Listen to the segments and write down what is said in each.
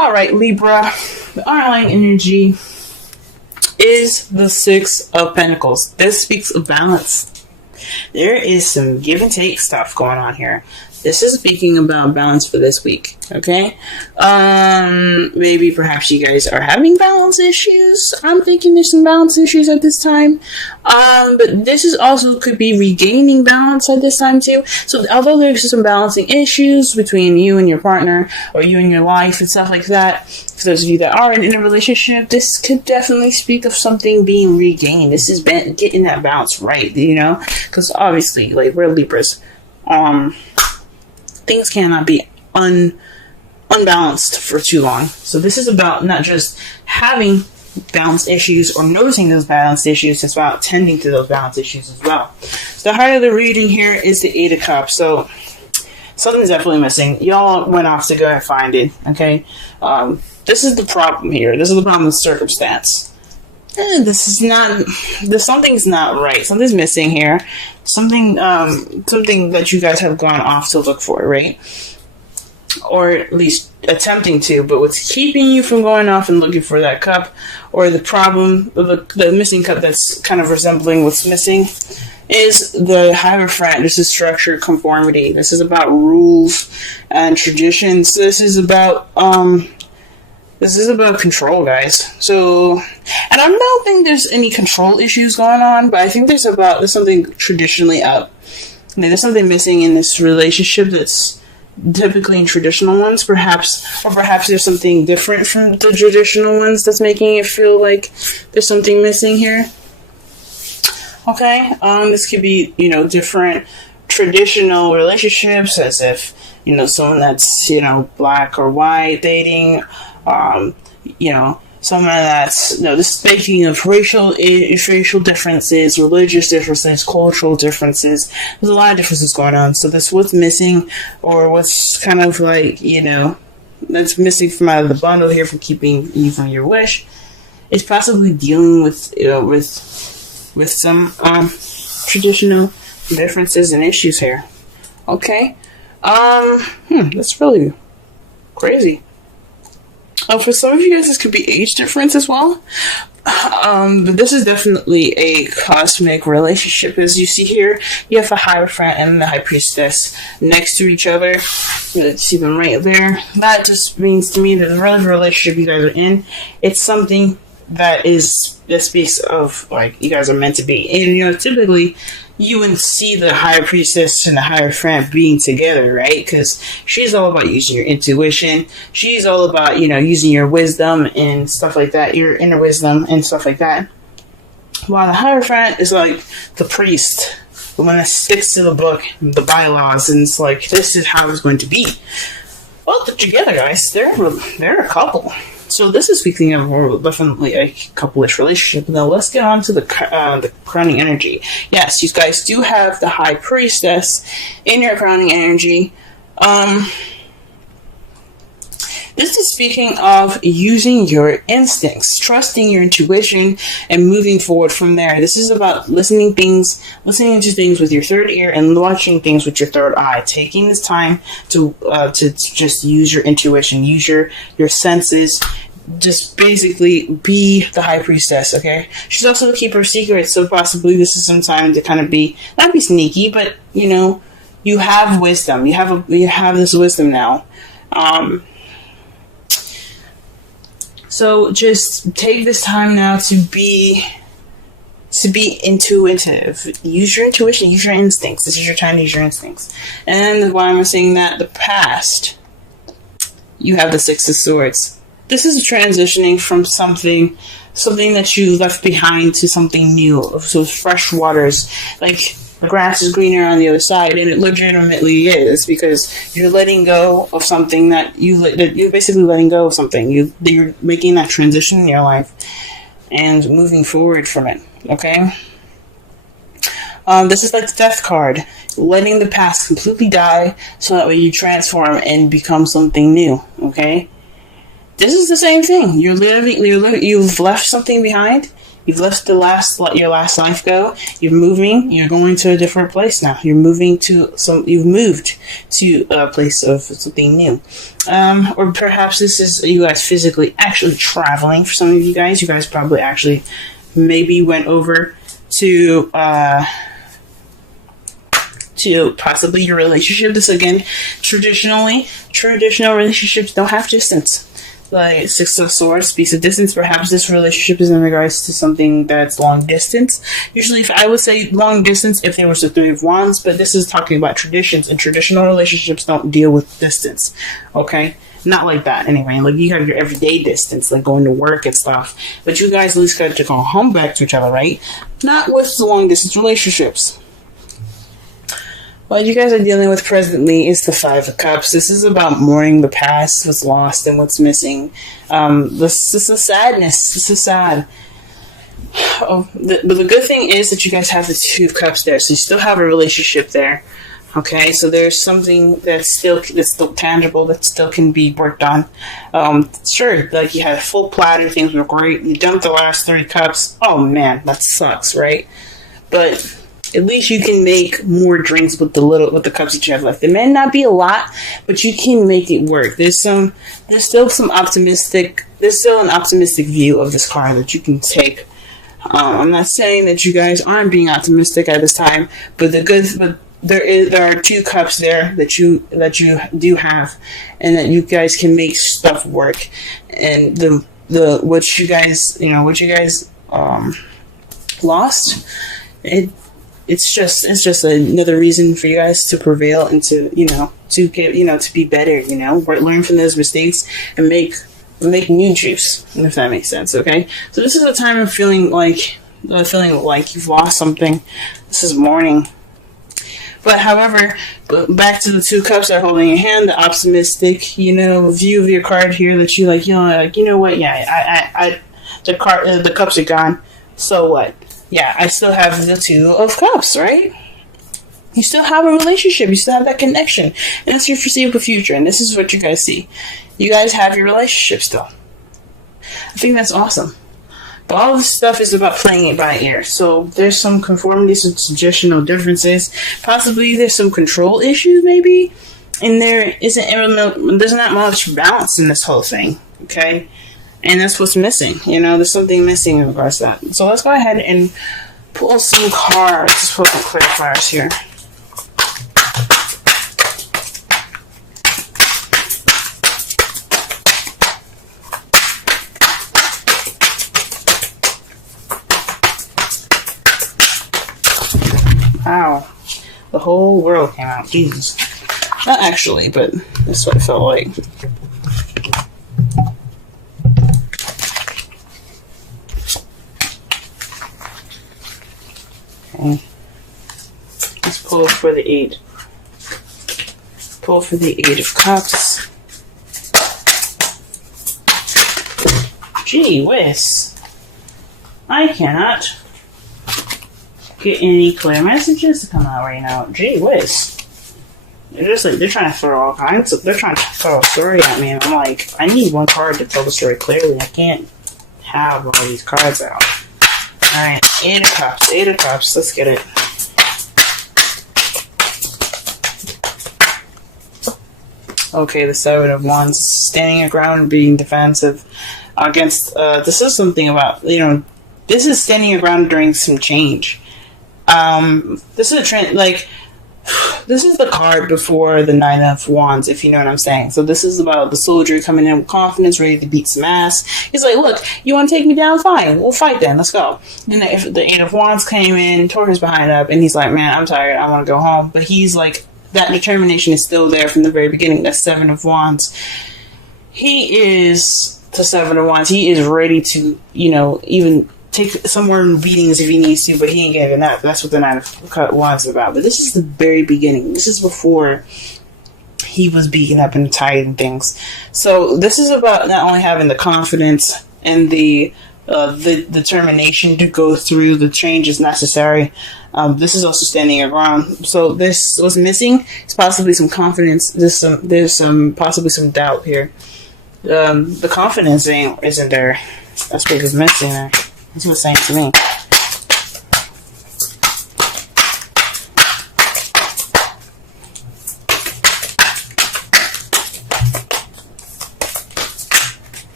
All right, Libra, the underlying energy is the Six of Pentacles. This speaks of balance. There is some give and take stuff going on here. This is speaking about balance for this week, okay? Maybe perhaps you guys are having balance issues. I'm thinking there's some balance issues at this time. But this is also could be regaining balance at this time too. So although there's some balancing issues between you and your partner or you and your life and stuff like that, for those of you that are in a relationship, this could definitely speak of something being regained. This is getting that balance right, you know? Because obviously, like, we're Libras. Things cannot be unbalanced for too long. So this is about not just having balance issues or noticing those balance issues, it's about tending to those balance issues as well. So the heart of the reading here is the Eight of Cups. So something's definitely missing. Y'all went off to go and find it, okay? This is the problem here. This is the problem with circumstance. Something's not right. Something's missing here. Something that you guys have gone off to look for, right? Or at least attempting to, but what's keeping you from going off and looking for that cup, or the problem, the missing cup that's kind of resembling what's missing, is the Hierophant. This is structure, conformity. This is about rules and traditions. This is about control, guys. So, and I don't think there's any control issues going on, but I think there's something traditionally up. There's something missing in this relationship that's typically in traditional ones, perhaps there's something different from the traditional ones that's making it feel like there's something missing here. Okay, this could be, different traditional relationships, as if, someone that's, black or white dating, someone that's, this is speaking of racial differences, religious differences, cultural differences. There's a lot of differences going on. So that's what's missing, or what's kind of like, that's missing from out of the bundle here from keeping you from your wish. It's possibly dealing with, with some, traditional differences and issues here. Okay. That's really crazy. For some of you guys, this could be age difference as well. But this is definitely a cosmic relationship. As you see here, you have a Hierophant and the High Priestess next to each other. Let's see them right there. That just means to me that the relationship you guys are in, it's something that speaks of, like, you guys are meant to be. And, typically, you would see the High Priestess and the Hierophant being together, right? Because she's all about using your intuition. She's all about, using your wisdom and stuff like that, your inner wisdom and stuff like that. While the Hierophant is like the priest, the one that sticks to the book, the bylaws, and it's like, this is how it's going to be. Well, they're together, guys. They're a couple. So this is speaking of definitely a couple-ish relationship. Now let's get on to the crowning energy. Yes, you guys do have the High Priestess in your crowning energy. This is speaking of using your instincts, trusting your intuition, and moving forward from there. This is about listening to things with your third ear and watching things with your third eye. Taking this time to just use your intuition, use your senses. Just basically be the High Priestess, okay? She's also the keeper of secrets, so possibly this is some time to kind of not be sneaky, but, you have wisdom. You have this wisdom now. So just take this time now to be intuitive. Use your intuition, use your instincts. This is your time to use your instincts. And why I'm saying that, the past, you have the Six of Swords. This is transitioning from something that you left behind to something new. So fresh waters. Like, the grass is greener on the other side, and it legitimately is, because you're letting go of something you're basically letting go of something. You're making that transition in your life and moving forward from it. Okay? This is like the Death card. Letting the past completely die so that way you transform and become something new. Okay? This is the same thing. You've left something behind. You've left your last life go. You're moving. You're going to a different place now. You've moved to a place of something new. Or perhaps this is you guys physically actually traveling. For some of you guys probably actually maybe went over to possibly your relationship. This again, traditional relationships don't have distance. Like Six of Swords, piece of distance. Perhaps this relationship is in regards to something that's long distance. Usually, if I would say long distance, if there was the Three of Wands, but this is talking about traditions, and traditional relationships don't deal with distance. Okay, not like that anyway. Like you have your everyday distance, like going to work and stuff. But you guys at least got to go home back to each other, right? Not with the long distance relationships. What you guys are dealing with presently is the Five of Cups. This is about mourning the past, what's lost, and what's missing. This is sadness. This is sad. But the good thing is that you guys have the Two of Cups there, so you still have a relationship there. Okay, so there's something that's still tangible, that still can be worked on. Sure, like you had a full platter, things were great. You dumped the last 3 cups. Oh man, that sucks, right? But at least you can make more drinks with the cups that you have left. It may not be a lot, but you can make it work. There's still an optimistic view of this card that you can take. I'm not saying that you guys aren't being optimistic at this time, but there are 2 cups there that you do have, and that you guys can make stuff work. And what you guys lost, it's just another reason for you guys to prevail and to be better, learn from those mistakes and make new juice, if that makes sense. Okay, so this is a time of feeling like you've lost something. This is mourning. But however, back to the 2 cups that are holding your hand, the optimistic, view of your card here, that you what? Yeah, the cups are gone. So what? Yeah, I still have the 2 of Cups, right? You still have a relationship. You still have that connection. And that's your foreseeable future. And this is what you guys see. You guys have your relationship still. I think that's awesome. But all this stuff is about playing it by ear. So there's some conformities and suggestional differences. Possibly there's some control issues, maybe. And there's not much balance in this whole thing. Okay? And that's what's missing. There's something missing in regards to that. So let's go ahead and pull some cards. Let's pull some clarifiers here. Wow. The whole world came out. Jesus. Not actually, but that's what it felt like. Let's pull for the 8. Pull for the 8 of Cups. Gee whiz. I cannot get any clear messages to come out right now. Gee whiz. They're trying to throw all kinds of, they're trying to throw a story at me, and I'm like, I need one card to tell the story clearly. I can't have all these cards out. Alright, 8 of Cups, 8 of Cups, let's get it. Okay, the 7 of Wands, standing your ground, being defensive against, this is something about, this is standing your ground during some change. This is a trend, this is the card before the 9 of Wands, if you know what I'm saying. So this is about the soldier coming in with confidence, ready to beat some ass. He's like, look, you want to take me down? Fine, we'll fight then, let's go. Then the 8 of Wands came in, tore his behind up, and he's like, man, I'm tired, I want to go home. But he's like, that determination is still there from the very beginning. That 7 of Wands. He is the 7 of Wands. He is ready to, even take some more beatings if he needs to, but he ain't giving up. That's what the 9 of Wands is about. But this is the very beginning. This is before he was beaten up and tired and things. So this is about not only having the confidence and the determination to go through the changes necessary. This is also standing your ground. So this was missing. It's possibly some confidence. There's possibly some doubt here. The confidence isn't there. That's what was missing there. That's what it's saying to me.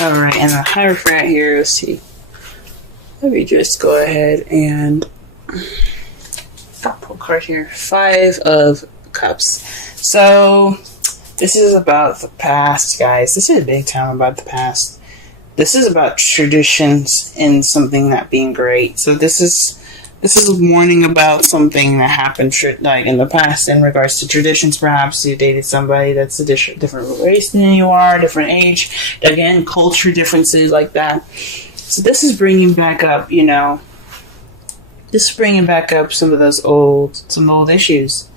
Alright, and the Hierophant here, let's see. Let me just go ahead and pull a card here. 5 of Cups. So, this is about the past, guys. This is a big time about the past. This is about traditions and something not being great. So this is a warning about something that happened like in the past in regards to traditions. Perhaps you dated somebody that's a different race than you are, different age. Again, culture differences like that. So this is bringing back up, you know, this is bringing back up some of those old issues.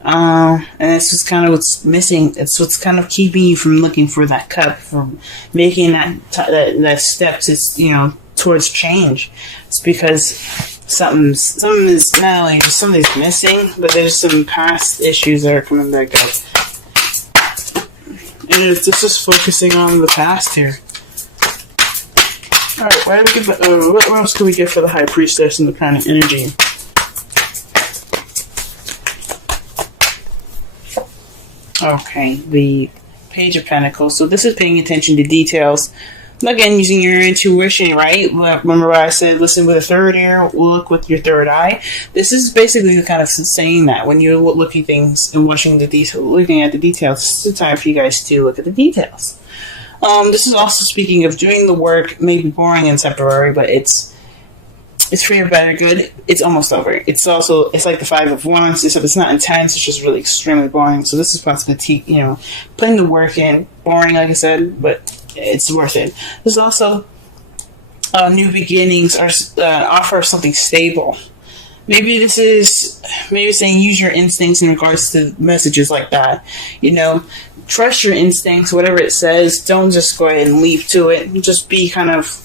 And it's just kind of what's missing. It's what's kind of keeping you from looking for that cup, from making that step to, you know, towards change. It's because something is not only just something's missing, but there's some past issues that are coming back up. And it's just focusing on the past here. Alright, what else can we get for the High Priestess and the kind of energy? Okay, the Page of Pentacles. So this is paying attention to details. Again, using your intuition, right? Remember what I said, listen with a third ear, look with your third eye. This is basically kind of saying that when you're looking things and watching the detail, looking at the details, this is the time for you guys to look at the details. This is also speaking of doing the work, maybe boring and temporary, but it's for your better good. It's almost over. It's like the 5 of Wands. It's not intense. It's just really extremely boring. So this is possibly, you know, putting the work in. Boring, like I said, but it's worth it. There's also new beginnings or offer something stable. Maybe this is saying use your instincts in regards to messages like that. You know, trust your instincts, whatever it says. Don't just go ahead and leap to it. Just be kind of,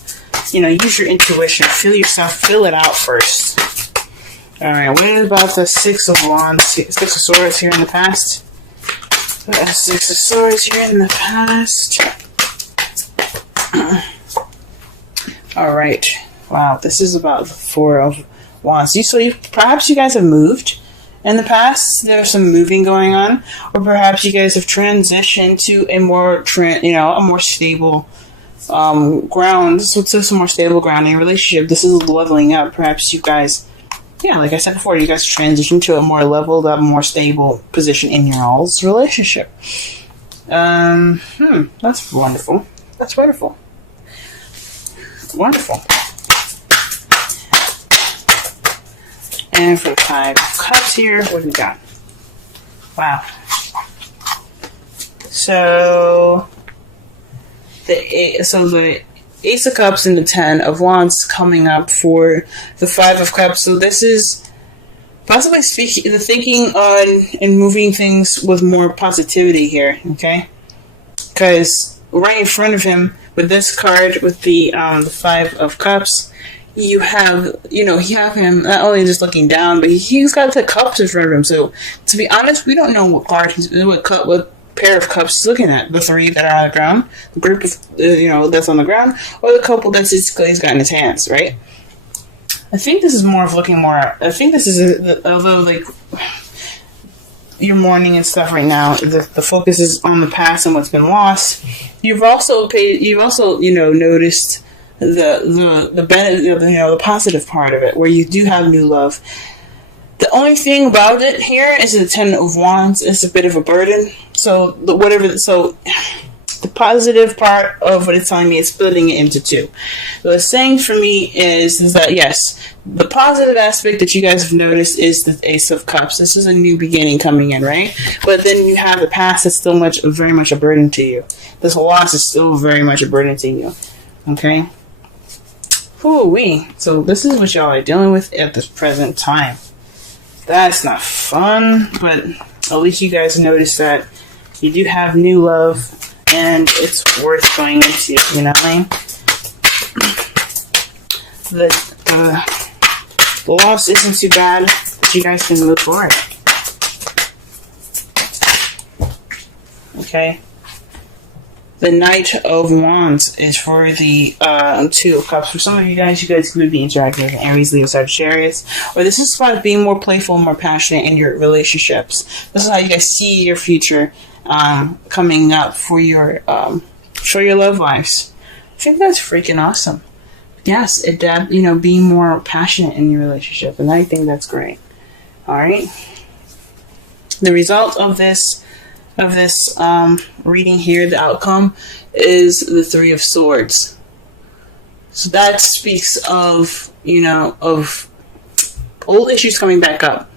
you know, use your intuition. Feel it out first. Alright, what about the 6 of Wands, 6 of Swords here in the past? 6 of Swords here in the past. Alright, wow, this is about the 4 of Wands. Perhaps you guys have moved in the past. There's some moving going on, or perhaps you guys have transitioned to a more stable ground. This is a more stable ground in your relationship. This is leveling up. Perhaps you guys, yeah, like I said before, you guys transition to a more leveled up, more stable position in your all's relationship. That's wonderful. That's wonderful. Wonderful. And for the 5 of Cups here, what do we got? Wow. So the Ace of Cups and the 10 of Wands coming up for the 5 of Cups. So this is possibly the thinking on and moving things with more positivity here, okay? Because right in front of him with this card, with the 5 of Cups, you have him not only just looking down, but he's got the cups in front of him. So to be honest, we don't know what pair of cups he's looking at. The 3 that are on the ground, the group of that's on the ground, or the couple that's he's got in his hands, right? I think this is more of looking more. I think this is although like you're mourning and stuff right now, the focus is on the past and what's been lost. You've also noticed the benefit, the positive part of it, where you do have new love. The only thing about it here is the 10 of Wands is a bit of a burden. So the positive part of what it's telling me, it's splitting it into 2. What it's saying for me is that yes, the positive aspect that you guys have noticed is the Ace of Cups. This is a new beginning coming in, right? But then you have the past that's still very much a burden to you. This loss is still very much a burden to you. Okay? Ooh-wee. So this is what y'all are dealing with at this present time. That's not fun, but at least you guys notice that you do have new love, and it's worth going into, you know what I mean? The loss isn't too bad, but you guys can move forward. Okay? The Knight of Wands is for the Two of Cups. For some of you guys could be interacting with Aries, Leo, Sagittarius. Or this is about being more playful, more passionate in your relationships. This is how you guys see your future coming up for your love lives. I think that's freaking awesome. Yes, being more passionate in your relationship. And I think that's great. Alright. The result of this reading here, the outcome, is the Three of Swords. So that speaks of, of old issues coming back up,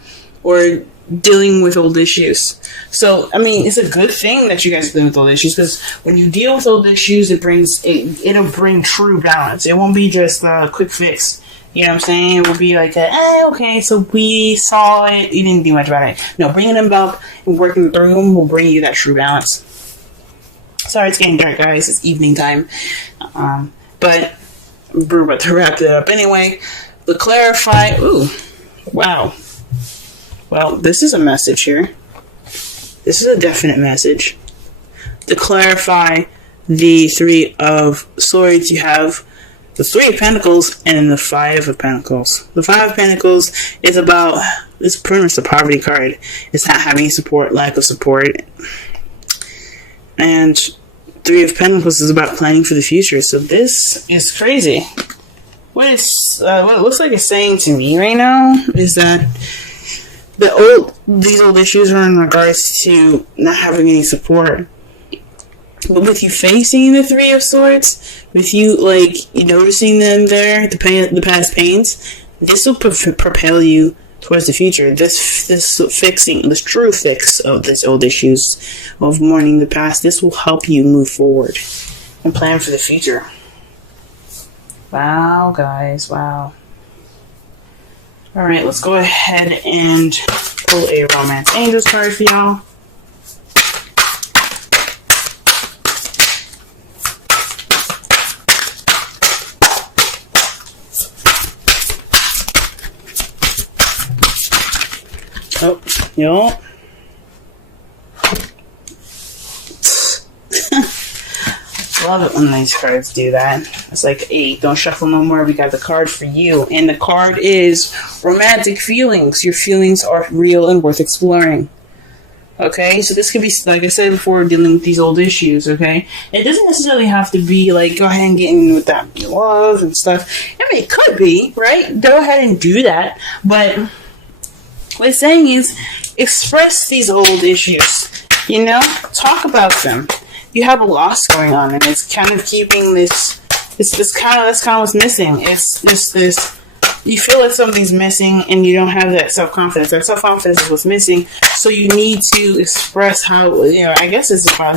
or dealing with old issues. So, it's a good thing that you guys are dealing with old issues, because when you deal with old issues, it'll bring true balance. It won't be just a quick fix. You know what I'm saying? It will be like, okay, so we saw it, you didn't do much about it. No, bringing them up and working through them will bring you that true balance. Sorry, it's getting dark, guys. It's evening time. But we're about to wrap it up anyway. To clarify, ooh, wow. Well, this is a message here. This is a definite message. To clarify the Three of Swords, you have the Three of Pentacles and the Five of Pentacles. The Five of Pentacles is it's pretty much the poverty card. It's not having support, lack of support. And Three of Pentacles is about planning for the future. So this is crazy. What it looks like it's saying to me right now is that these old issues are in regards to not having any support. But with you facing the Three of Swords, with you noticing them there, the past pains, this will propel you towards the future. This true fix of this old issues of mourning the past, this will help you move forward and plan for the future. Wow, guys, wow. Alright, let's go ahead and pull a Romance Angels card for y'all. Oh, yo. Love it when these cards do that. It's like, hey, don't shuffle no more. We got the card for you. And the card is romantic feelings. Your feelings are real and worth exploring. Okay? So this could be, like I said before, dealing with these old issues, okay? It doesn't necessarily have to be, go ahead and get in with that love and stuff. It could be, right? Go ahead and do that. But what it's saying is, express these old issues. Talk about them. You have a loss going on, and it's kind of keeping this. That's kind of what's missing. It's this. You feel like something's missing, and you don't have that self-confidence. That self-confidence is what's missing. So you need to express how. I guess it's about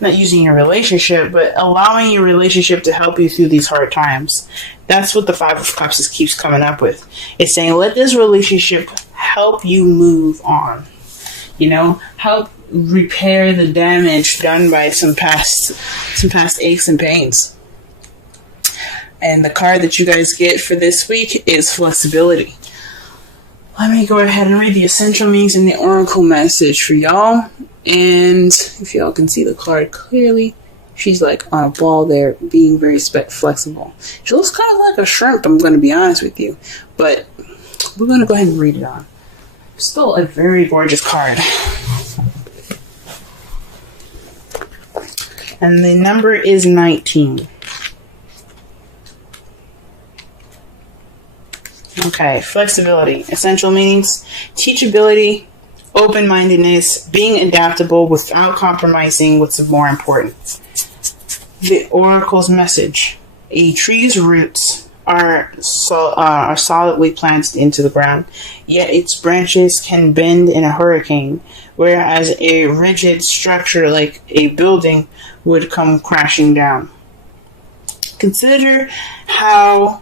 not using your relationship, but allowing your relationship to help you through these hard times. That's what the Five of Cups keeps coming up with. It's saying, let this relationship help you move on. Help repair the damage done by some past aches and pains. And the card that you guys get for this week is flexibility. Let me go ahead and read the essential meanings and the oracle message for y'all. And if y'all can see the card clearly, she's on a ball there, being very flexible. She looks kind of like a shrimp, I'm going to be honest with you. But we're going to go ahead and read it on. Still a very gorgeous card. And the number is 19. Okay, flexibility. Essential meanings: teachability, open-mindedness, being adaptable without compromising what's more important. The oracle's message: a tree's roots are solidly planted into the ground, yet its branches can bend in a hurricane, whereas a rigid structure like a building would come crashing down. Consider how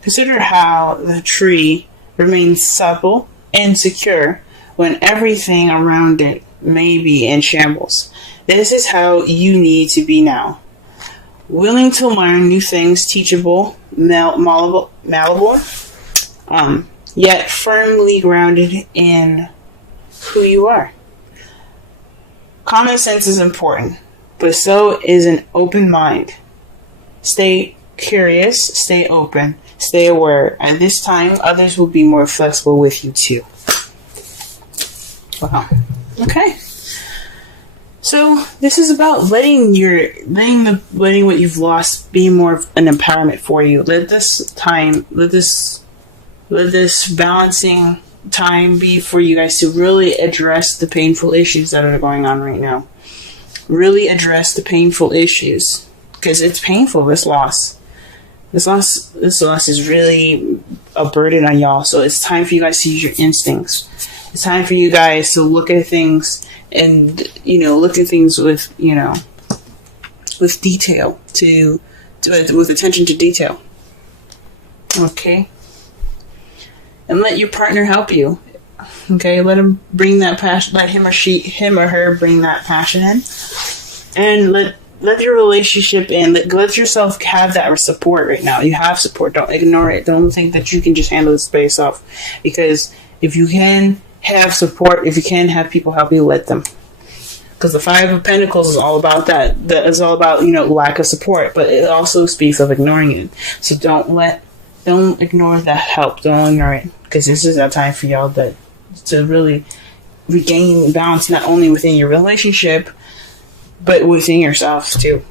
the tree remains supple and secure when everything around it may be in shambles. This is how you need to be now. Willing to learn new things, teachable, malleable, yet firmly grounded in who you are. Common sense is important. but so is an open mind. Stay curious, stay open, stay aware. At this time, others will be more flexible with you too. Wow. Okay. So this is about letting what you've lost be more of an empowerment for you. Let this balancing time be for you guys to really address the painful issues that are going on right now. Really address the painful issues, because it's painful. This loss is really a burden on y'all. So it's time for you guys to use your instincts. It's time for you guys to look at things and, look at things with, with detail, with attention to detail. Okay? And let your partner help you. Okay? Let him bring that passion, let him or her bring that passion in. And let your relationship in. Let yourself have that support right now. You have support. Don't ignore it. Don't think that you can just handle this by yourself. Because if you can have support, if you can have people help you, let them. Because the Five of Pentacles is all about that. That is all about, lack of support. But it also speaks of ignoring it. So don't ignore that help. Don't ignore it. Because this is a time for y'all to really regain balance, not only within your relationship, but within yourselves too.